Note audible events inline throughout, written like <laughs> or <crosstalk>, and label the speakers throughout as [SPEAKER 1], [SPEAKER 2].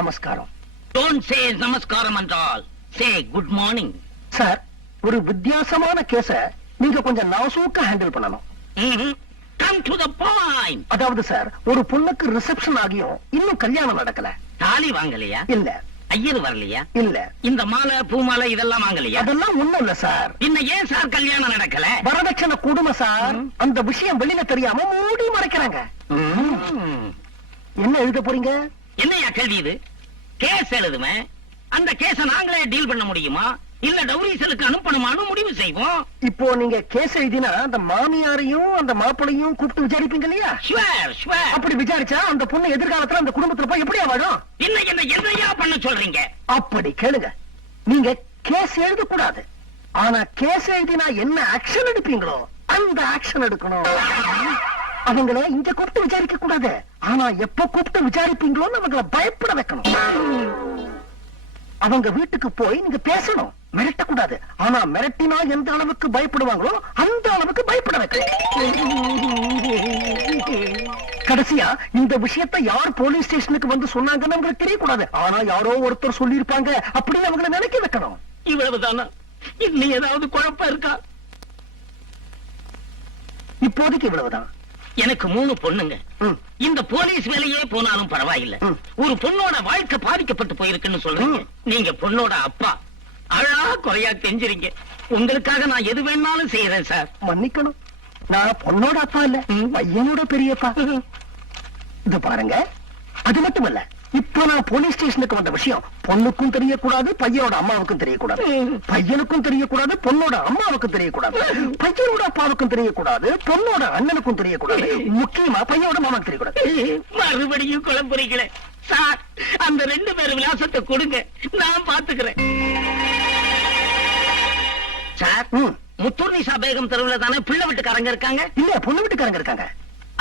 [SPEAKER 1] நமஸ்காரம்.
[SPEAKER 2] Don't say நமஸ்காரம் என்றால் சே குட் மார்னிங்
[SPEAKER 1] சார் ஒரு வித்தியாசமான கேஸ நீங்க கொஞ்சம் நாசூக்கா ஹேண்டில் பண்ணணும்.
[SPEAKER 2] கம் டு த பாயிண்ட்
[SPEAKER 1] அதாவது சார் ஒரு பொண்ணுக்கு ரிசப்ஷன் ஆகியும் இன்னும் கல்யாணம் நடக்கல.
[SPEAKER 2] தாலி வாங்கலையா? இல்ல. ஐயர் வரலையா? இல்ல. இந்த மாலை பூமாலை இதெல்லாம் வாங்கலையா?
[SPEAKER 1] அதெல்லாம் ஒண்ணும் இல்ல சார்.
[SPEAKER 2] இன்ன ஏன் சார் கல்யாணம் நடக்கல?
[SPEAKER 1] வரதட்சணை கொடுமை சார். அந்த விஷயம் வெளியில தெரியாம மூடி மறைக்கிறாங்க. என்ன எழுத போறீங்க?
[SPEAKER 2] என்னையா கேள்வி இது? கேஸ் எழுதுவேன். அந்த கேஸ நாங்களே டீல் பண்ண முடியுமா? இல்ல டவுரி செலுக்கு அனுப்பணுமான்னு முடிவு செய்வோம்.
[SPEAKER 1] இப்போ நீங்க கேஸ் எழுதினா அந்த மாமியாரையும் அந்த மாப்பிளையும் கூப்பிட்டு விசாரிப்பீங்க இல்லையா?
[SPEAKER 2] ஷுவர் ஷுவர்
[SPEAKER 1] அப்படி விசாரிச்சா அந்த பொண்ணு எதிர்காலத்துல அந்த குடும்பத்துல போய் எப்படியா வாழும்?
[SPEAKER 2] என்ன என்ன என்னையா பண்ண சொல்றீங்க?
[SPEAKER 1] அப்படி கேளுங்க. நீங்க கேஸ் எழுத கூடாது ஆனா கேஸ் எழுதினா என்ன ஆக்ஷன் எடுப்பீங்களோ அந்த ஆக்ஷன் எடுக்கணும். அவங்கள இங்க கூப்பிட்டு விசாரிக்க கூடாது. ஆனா எப்ப கூப்பிட்டு விசாரிப்பீங்களோன்னு அவங்கள பயப்பட வைக்கணும். அவங்க வீட்டுக்கு போய் நீங்க பேசணும். மிரட்டக்கூடாது. ஆனா மிரட்டினா எந்த அளவுக்கு பயப்படுவாங்களோ அந்த அளவுக்கு பயப்பட வைக்கணும். கடைசியா இந்த விஷயத்தை யார் போலீஸ் ஸ்டேஷனுக்கு வந்து சொன்னாங்கன்னு உங்களுக்கு தெரியக்கூடாது. ஆனா யாரோ ஒருத்தர் சொல்லியிருப்பாங்க அப்படின்னு அவங்கள நினைக்க வைக்கணும்.
[SPEAKER 2] இவ்வளவுதானா? இன்னும் ஏதாவது குழப்பம் இருக்கா?
[SPEAKER 1] இப்போதைக்கு இவ்வளவுதான்.
[SPEAKER 2] எனக்கு மூணு பொண்ணுங்க. இந்த போலீஸ் வேலையே போனாலும் பரவாயில்ல. ஒரு பொண்ணோட வாழ்க்கை பாதிக்கப்பட்டு போயிருக்குன்னு சொல்றீங்க. நீங்க பொண்ணோட அப்பா. அழா குறையா கெஞ்சுறீங்க. உங்களுக்காக நான் எது வேணாலும் செய்யறேன் சார்.
[SPEAKER 1] மன்னிக்கணும். நான் பொண்ணோட அப்பா இல்ல. பையனோட பெரியப்பா. இது பாருங்க. அது மட்டுமல்ல இப்ப நான் போலீஸ் ஸ்டேஷனுக்கு வந்த விஷயம் பொண்ணுக்கும் தெரியக்கூடாது பையனோட அம்மாவுக்கும் தெரியக்கூடாது. பையனுக்கும் தெரியக்கூடாது பொண்ணோட அம்மாவுக்கும் தெரியக்கூடாது. பையனோட அப்பாவுக்கும் தெரியக்கூடாது பொண்ணோட அண்ணனுக்கும் தெரியக்கூடாது. முக்கியமா பையனோட மாமாவுக்கு தெரியக்கூடாது.
[SPEAKER 2] மறுபடியும் குழம்புறீங்களே சார் அந்த ரெண்டு பேர் விலாசத்தை கொடுங்க. நான் பாத்துக்கிறேன். சார் ம். முத்தூர் நிசா பேகம் தெருவுல தானே பிள்ளை வீட்டுக்காரங்க இருக்காங்க?
[SPEAKER 1] இல்ல பொண்ணு வீட்டுக்காரங்க இருக்காங்க.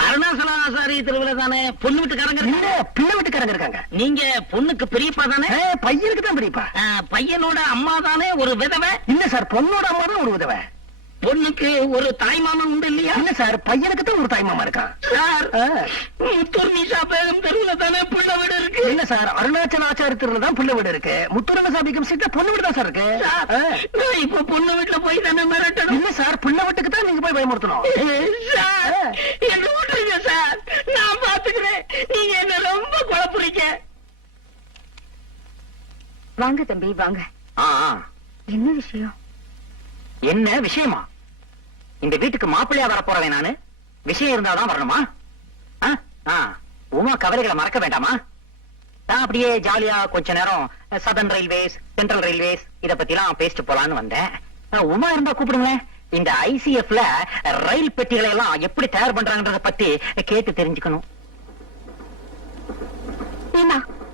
[SPEAKER 2] அருணாசலாசாரி தெருவுல தானே? பொண்ணு வீட்டுக்காரங்க
[SPEAKER 1] இல்ல பிள்ளை வீட்டுக்காரங்க இருக்காங்க.
[SPEAKER 2] நீங்க பொண்ணுக்கு பெரியப்பா தானே?
[SPEAKER 1] பையனுக்கு தான் பெரியப்பா.
[SPEAKER 2] பையனோட அம்மா தானே ஒரு விதவை?
[SPEAKER 1] இல்ல சார் பொண்ணோட அம்மா தான் ஒரு உதவ
[SPEAKER 2] பொண்ணுக்கு ஒரு தாய் மாமன் உண்டு இல்லையா?
[SPEAKER 1] இல்ல சார்? பையனுக்கு தான் ஒரு தாய் மாமா இருக்கான்.
[SPEAKER 2] சார். முத்தூர் நிசா பேகம் தெருவுல தானே பிள்ளை வீடு இருக்கு?
[SPEAKER 1] இல்ல சார்? அருணாச்சல ஆச்சாரத்துல தான் புள்ள வீடு இருக்கு. முத்துரங்க சாபிக்கம் சீட்ல பொண்ணு வீடு தான் சார் இருக்கு.
[SPEAKER 2] நான் இப்ப பொண்ணு வீட்டுல போய் தானே மிரட்டணும்?
[SPEAKER 1] இல்ல சார் புள்ள வீட்டுக்கு தான் நீங்க போய் பயமுறுத்தணும்.
[SPEAKER 2] சார் என்ன விட்டுருங்க சார்? நான் பாத்துக்கிறேன். நீங்க என்ன ரொம்ப குழப்புறீங்க.
[SPEAKER 3] வாங்க தம்பி வாங்க. என்ன விஷயம்?
[SPEAKER 2] என்ன விஷயமா? இந்த வீட்டுக்கு மாப்பிள்ளையா வர போறவன் நானு? விஷயம் இருந்தாதான் வரணுமா? ஆ? ஆ. உமா கவலைகளை மறக்க வேண்டாமா? நான் அப்படியே ஜாலியா கொஞ்ச நேரம் சதர்ன் ரயில்வேஸ் சென்ட்ரல் ரயில்வேஸ் இத பத்தி எல்லாம் பேசிட்டு போலான்னு வந்தேன். உமா இருந்தா கூப்பிடுங்களேன். இந்த ஐசிஎஃப்ல ரயில் பெட்டிகளை எல்லாம் எப்படி தயார் பண்றாங்கன்றத பத்தி கேட்டு தெரிஞ்சுக்கணும்.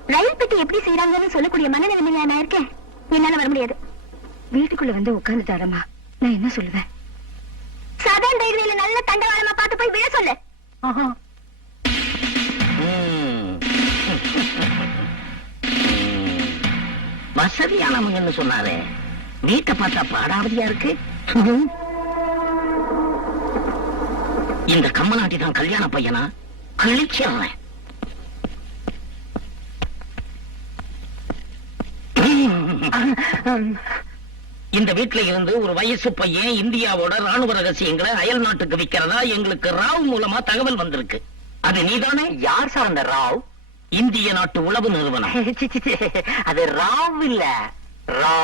[SPEAKER 4] ரயில் பெட்டி எப்படி செய்யறாங்கன்னு சொல்லக்கூடிய மனநிலைமையா நான் இருக்கேன். என்னால வர முடியாது.
[SPEAKER 3] வீட்டுக்குள்ள வந்து உட்கார்ந்துட்டாரம்மா. நான் என்ன சொல்லுவேன்?
[SPEAKER 4] சதன் ரயில்வேல நல்ல தண்டவாளமா பார்த்து போய் விழ சொல்லு.
[SPEAKER 2] வசதியானவங்கன்னு சொன்னாரே. வீட்டை பார்த்தா பாடாவதியா இருக்கு. இந்த கம்மநாட்டி தான் கல்யாண பையனா? கழிச்சிடுறேன். இந்த வீட்ல இருந்து ஒரு வயசு பையன் இந்தியாவோட ராணுவ ரகசியங்களை அயல் நாட்டுக்கு விக்கிறதா எங்களுக்கு ராவ் மூலமா தகவல் வந்திருக்கு. அது நீதானே? யார் சார் அந்த ராவ்? இந்திய நாட்டு உளவு நிறுவனம். <laughs> அது ராவ் இல்ல. Raw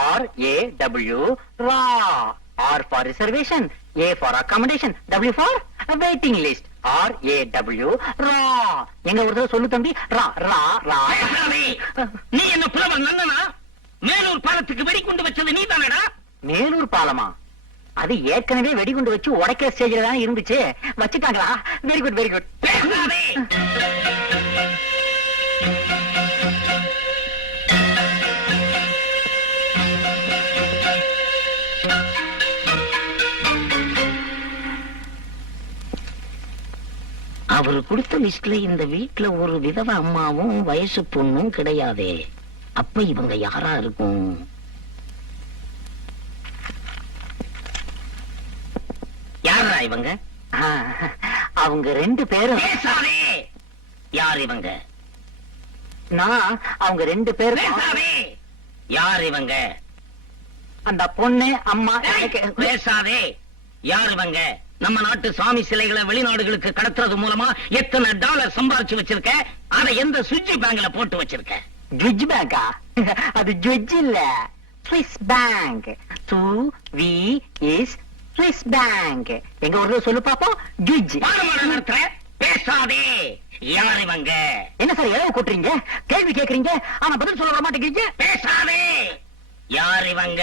[SPEAKER 2] R A W raw. R for reservation A for accommodation W for waiting list R A W raw. எங்க ஒரு சொல்லு தம்பி. ரா ரா ரா. நீ என்ன புலவர் நந்தனா மேலூர் பாலத்துக்கு வெடிகுண்டு வச்சது நீ தானடா மேலூர் பாலமா? அது ஏற்கனவே வெடிகுண்டு வச்சு உடைக்கிற ஸ்டேஜ்ல தான் இருந்துச்சு. வச்சுட்டாங்களா? வெரி குட் வெரி குட் அவர் கொடுத்த லிஸ்ட்ல இந்த வீட்ல ஒரு விதவ அம்மாவும் வயசு பொண்ணும் கிடையாதே. அப்ப இவங்க யாரா இருக்கும்? யாரா இவங்க? அவங்க ரெண்டு பேரும். யார் இவங்க? நான் அவங்க ரெண்டு பேரும். யார் இவங்க? அந்த பொண்ணு அம்மா பேசாதே! யார் இவங்க? நம்ம நாட்டு சாமி சிலைகளை வெளிநாடுகளுக்கு கடத்துறது மூலமா எத்தனை டாலர் சம்பாரிச்சு வச்சிருக்க? அதை எந்த சுவிட்ச் பேங்க்ல போட்டு வச்சிருக்க? ஜுஜ் பேங்கா <laughs> அது ஜுஜ் இல்ல. ஸ்விஸ் பேங்க் சு வி இஸ் ஸ்விஸ் பேங்க் எங்க ஒரு சொல்லு பாப்போம். ஜுஜ் பேசாதே. யார் இவங்க? என்ன சார் எவ்வளவு கூட்டுறீங்க? கேள்வி கேக்குறீங்க? ஆனா பதில் சொல்ல மாட்டேங்கிறீங்க பேசாதே. யார் இவங்க?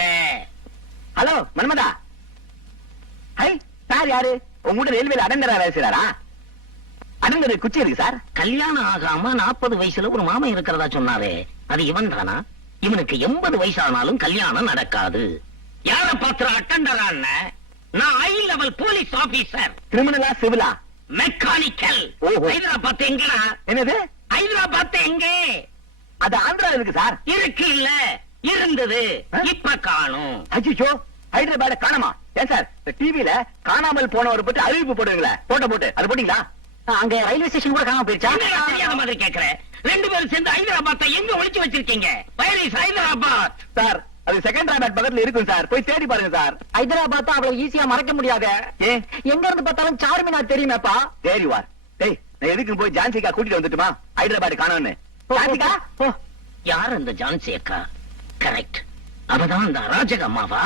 [SPEAKER 2] ஹலோ மன்மதா. ஹை சார் யாரு? உங்ககிட்ட ரயில்வேல அடங்கரா வேலை அடங்கரு குச்சி இருக்கு சார்? கல்யாணம் ஆகாம நாற்பது வயசுல ஒரு மாமன் இருக்கிறதா சொன்னாரே. அது இவன் தானா? இவனுக்கு எண்பது வயசானாலும் கல்யாணம் நடக்காது. யார பாத்திர அட்டண்டரான நான் ஹை லெவல் போலீஸ் ஆபீசர் கிரிமினலா சிவிலா மெக்கானிக்கல். ஹைதராபாத் எங்கடா? என்னது? ஹைதராபாத் எங்கே? அது ஆந்திரா இருக்கு சார்? இருக்கு இல்ல. இருந்தது? இப்ப காணும். அச்சோ ஹைதராபாத் காணமா? ஏன் சார் டிவில காணாமல் போனவர் பத்தி அறிவிப்பு போடுவீங்களே? போட்டோ போட்டு அது போட்டீங்களா? அங்க ரயில்வே ஸ்டேஷன் கூட காணாம போயிருச்சா? தெரியாத மாதிரி கேக்குற ரெண்டு பேரும் சேர்ந்து ஹைதராபாத்தை எங்க ஒளிச்சு வச்சிருக்கீங்க? Where is Hyderabad. சார் அது செகண்ட் ராபேட் பக்கத்துல இருக்கும் சார் போய் தேடி பாருங்க சார் ஹைதராபாத் அவ்வளவு ஈஸியா மறக்க முடியாது. எங்க இருந்து பார்த்தாலும் சார்மினார் தெரியுமேப்பா. தேடி வார் டேய் நான் எதுக்கு போய் ஜான்சிகா கூட்டிட்டு வந்துட்டுமா? ஹைதராபாத் காணோன்னு. ஜான்சிகா யார் அந்த ஜான்சி அக்கா? கரெக்ட் அவதான் அந்த அராஜக அம்மாவா?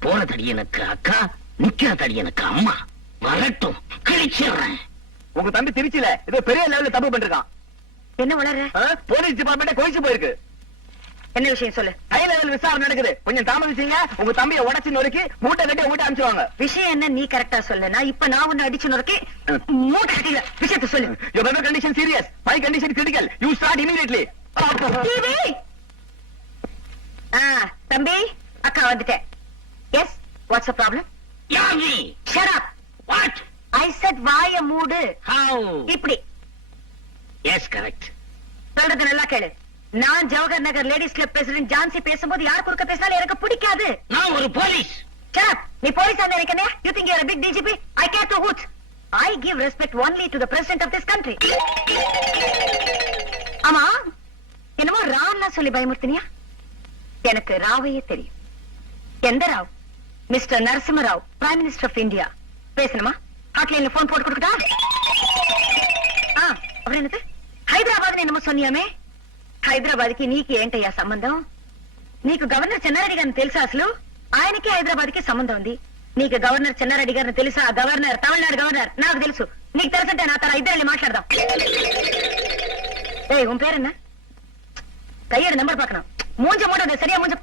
[SPEAKER 2] போற தடியனுக்கு அக்கா நிக்கிற தடியனுக்கு அம்மா. வரட்டும் கிழிச்சிடுறேன். உங்க தம்பி திருச்சியில ஏதோ பெரிய லெவல்ல தப்பு பண்ணிருக்கான். என்ன ஆ? போலீஸ் டிபார்ட்மெண்ட் கொலைச்சு போயிருக்கு. என்ன விஷயம் சொல்லு. ஹை லெவல் விசாரணை நடக்குது. கொஞ்சம் தாமதிச்சீங்க உங்க தம்பியை உடச்சு நொறுக்கி மூட்டை கட்டி வீட்டை அனுப்பிச்சுவாங்க விஷயம் என்ன? நீ கரெக்டா சொல்லு. நான் இப்ப நான் உன்னை அடிச்சு நொறுக்கி மூட்டை கட்டிடுவேன் விஷயத்த சொல்லு. Condition serious. My condition critical. You start immediately. TV ஆ தம்பி அக்கா வந்துட்டேன். எஸ் வாட்ஸ் ப்ராப்ளம் யார் நீ shut up what I said வாய மூடு. ஹவு இப்படி. எஸ் கரெக்ட் சொல்றது நல்லா கேளு. நான் Jawahar Nagar ladies club president Jhansi பேசும்போது யார் குறுக்க பேசினாலும் எனக்கு பிடிக்காது. நான் ஒரு போலீஸ். Up. நீ போலீஸ் நினைக்கிறே you think your big DGP I care to hoot I give respect only to the president of this country ஆமா? என்னமோ ராவ்லாம் சொல்லி பயமுறுத்தினியா? எனக்கு ராவையே தெரியும். எந்த Rao? Mister Narasimha Rao prime minister of India பேசணுமா? ఎవరైనా హైదరాబాద్ నేను సోనియామే. హైదరాబాద్కి నీకు ఏంటయ్యా సంబంధం? నీకు గవర్నర్ చెన్నారెడ్డి గారిని తెలుసా అసలు? ఆయనకి హైదరాబాద్కి సంబంధం ఉంది. నీకు గవర్నర్ చెన్నారెడ్డి గారిని తెలుసా? Governor Tamil Nadu governor? నాకు తెలుసు. నీకు తెలుసంటే నా తర ఇద్దరు వెళ్ళి మాట్లాడదాం. ఏ ఉం పేరన్నా? கையோட நம்பர் பார்க்கணும் மூஞ்ச మూడో సరియా மூஞ்ச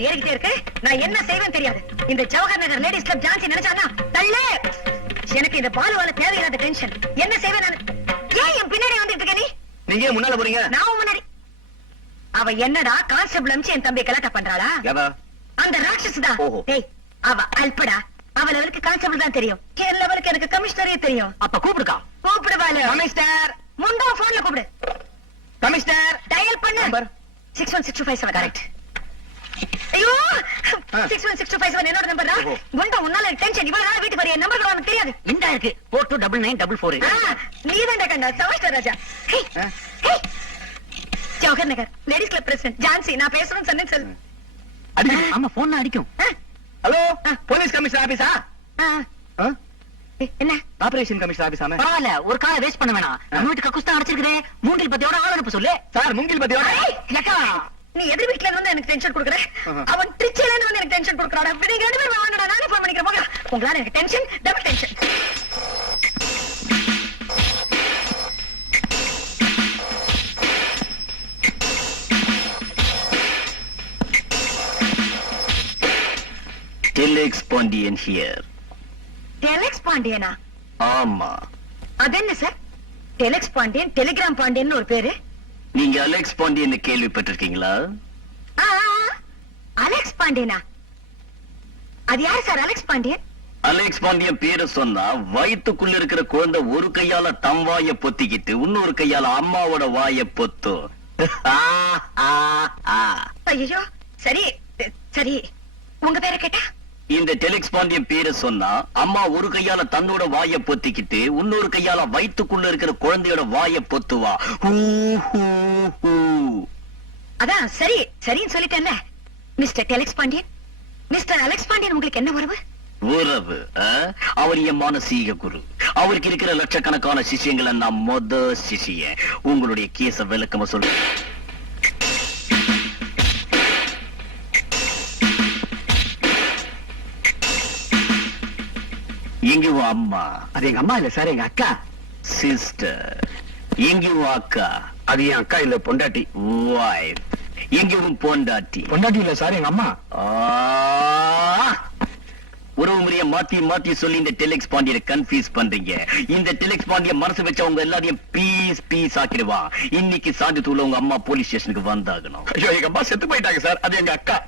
[SPEAKER 2] ஏறிக்கிட்டே இருக்கு. நான் என்ன செய்வேன் தெரியாது. இந்த ஜவஹர் நகர் லேடிஸ் கிளப் ஜான்சி நினைச்சானா? தள்ளு. எனக்கு இந்த பாலுவால தேவையில்லாத டென்ஷன். என்ன நீங்க முன்னால போறீங்க? நான் முன்னாடி. அவ என்னடா கான்ஸ்டபிள் அமிச்சு என் தம்பி கலாட்டா பண்றாளா? அந்த ராட்சஸ் தான் ஓஹோ. டேய் அவ அல்படா. அவ லெவலுக்கு கான்ஸ்டபிள் தான் தெரியும். என் லெவலுக்கு எனக்கு கமிஷனரே தெரியும். அப்ப கூப்பிடுக்கா? கூப்பிடுவாளு. கமிஷனர் முண்டா போன்ல கூப்பிடு. கமிஷனர் டயல் பண்ணு. Number. Six one six two five seven correct ஐயோ! ஆ. Six one six two five seven என்னோட நம்பர். குண்டா உன்னால டென்ஷன் இவ்வளவு நாள் வீட்டுக்கு வரைய? நம்பர் உனக்கு தெரியாது. இந்த இருக்கு. Four two double nine double four நீ தான் கண்டா சமஸ்டர் ராஜா. Jawahar Nagar. Ladies club president Jhansi நான் பேசணும்னு சொன்னேன் சொல்லு. அடி ஆமா போன் அடிக்கும். ஹலோ. போலீஸ் கமிஷனர் ஆபீஸா என்ன? ஆபரேஷன் கமிஷனர் ஆபீஸாமே பரவாயில்ல. ஒரு காலை வேஸ்ட் பண்ண வேணாம். நம்ம வீட்டு கக்குஸ்தான் அடைச்சிருக்கிறேன் மூங்கில் பத்தியோட ஆள் அனுப்ப சொல்லு. சார் மூங்கில் பத்தியோட? நீ எதிர் வீட்ல இருந்து எனக்கு டென்ஷன் கொடுக்குற. அவன் திருச்சியில இருந்து வந்து எனக்கு டென்ஷன் கொடுக்குறாடா நீங்க ரெண்டு பேரும் வாங்கடா. நானே போன் பண்ணிக்கிறேன். உங்களால எனக்கு tension double tension
[SPEAKER 5] Pandian here
[SPEAKER 6] telex பாண்டியனா? ஆமா. அது என்ன sir? Telex Pandian telegram Pandian ஒரு பேரு.
[SPEAKER 5] நீங்க அலெக்ஸ் பாண்டியன் கேள்விப்பட்டிருக்கீங்களா.
[SPEAKER 6] அலெக்ஸ் பாண்டியன்? அது யார் sir Alex Pandian?
[SPEAKER 5] Alex Pandian பேரை சொன்னா வயித்துக்குள்ள இருக்கிற குழந்தை ஒரு கையால தம் வாய பொத்திக்கிட்டு இன்னொரு கையால அம்மாவோட வாய பொத்தும்.
[SPEAKER 6] ஐயோ சரி சரி. உங்க பேரை கேட்டா?
[SPEAKER 5] இந்த டெலிக்ஸ் பாண்டியன் பேரை சொன்னா அம்மா ஒரு கையால தன்னோட வாய பொத்திக்கிட்டு இன்னொரு கையால வயித்துக்குள்ள இருக்கிற குழந்தையோட வாய பொத்துவா. Who, who, who.
[SPEAKER 6] அதான் சரி சரின்னு சொல்லிட்டேன்ல. Mister telex Pandian mister Alex Pandian உங்களுக்கு என்ன உறவு?
[SPEAKER 5] உறவு? அவர் என் மானசீக குரு. அவருக்கு இருக்கிற லட்சக்கணக்கான சிஷியங்களை நான் மொத சிஷிய உங்களுடைய கேஸ விளக்கமா சொல்றேன். எங்க உன் அம்மா.
[SPEAKER 6] அது எங்க அம்மா இல்ல சார் எங்க அக்கா?
[SPEAKER 5] சிஸ்டர் எங்க உன் அக்கா.
[SPEAKER 6] அது என் அக்கா இல்ல பொண்டாட்டி.
[SPEAKER 5] வைஃப் எங்க உன் பொண்டாட்டி.
[SPEAKER 6] பொண்டாட்டி இல்ல சார் எங்க அம்மா?
[SPEAKER 5] ஆ! உறவு முறைய மாத்தி மாத்தி சொல்லி இந்த டெலெக்ஸ் பாண்டியனை கன்ஃபியூஸ் பண்றீங்க. இந்த டெலெக்ஸ் பாண்டிய மனசு வச்சவங்க எல்லாரையும் பீஸ் பீஸ் ஆக்கிடுவா. இன்னைக்கு சாந்தி தூள உங்க அம்மா போலீஸ் ஸ்டேஷனுக்கு வந்தாகணும்.
[SPEAKER 6] ஐயோ எங்க அம்மா செத்து போயிட்டாங்க சார். அது எங்க அக்கா.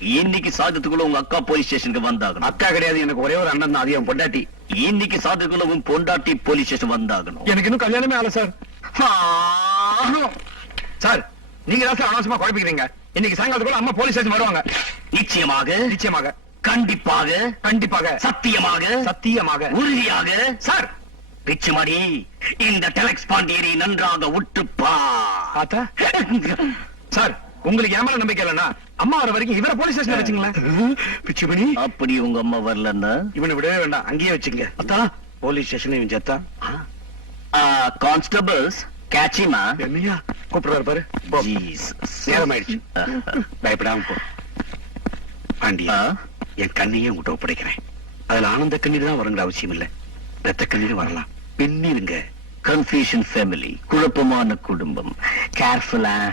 [SPEAKER 5] இன்னைக்கு சாதத்துக்குள்ள உங்க அக்கா போலீஸ் ஸ்டேஷனுக்கு வந்தாகணும்.
[SPEAKER 6] அக்கா கிடையாது எனக்கு ஒரே ஒரு அண்ணன் தான். அது என் பொண்டாட்டி.
[SPEAKER 5] இன்னைக்கு சாதத்துக்குள்ள உன் பொண்டாட்டி போலீஸ் ஸ்டேஷன் வந்தாகணும்.
[SPEAKER 6] எனக்கு இன்னும் கல்யாணமே ஆகல சார். சார் நீங்க தான் சார் குழப்பிக்கிறீங்க. இன்னைக்கு சாயங்காலத்துக்குள்ள அம்மா போலீஸ் ஸ்டேஷன் வருவாங்க.
[SPEAKER 5] நிச்சயமாக. நிச்சயமாக. கண்டிப்பாக. கண்டிப்பாக. சத்தியமாக.
[SPEAKER 6] சத்தியமாக.
[SPEAKER 5] உறுதியாக. சார். பிச்சுமணி இந்த டெலெக்ஸ் பாண்டியனை நன்றாக உற்றுப்பா
[SPEAKER 6] சார் உங்களுக்கு ஏமால நம்பிக்கை இல்லைன்னா அம்மா வர வரைக்கும் இவரை போலீஸ் ஸ்டேஷன்ல
[SPEAKER 5] வச்சுங்களேன். பிச்சுமணி. அப்படி உங்க அம்மா வரலன்னா?
[SPEAKER 6] இவனை விடவே வேண்டாம். அங்கேயே வச்சுங்க. அத்தா. போலீஸ் ஸ்டேஷன் இவன் செத்தா
[SPEAKER 5] கான்ஸ்டபிள்ஸ் கேட்சிமா
[SPEAKER 6] என்னையா கூப்பிடுறாரு பாரு. நேரம் ஆயிடுச்சு பயப்படாம போ.
[SPEAKER 5] பாண்டியா என் கண்ணையே உங்கள்கிட்ட ஒப்படைக்கிறேன். அதுல ஆனந்த கண்ணீர் தான் வருங்கிற அவசியம் இல்ல. ரத்த கண்ணீர் வரலாம். பெண்ணிலுங்க கன்ஃபியூஷன் ஃபேமிலி குழப்பமான குடும்பம். கேர்ஃபுல்லா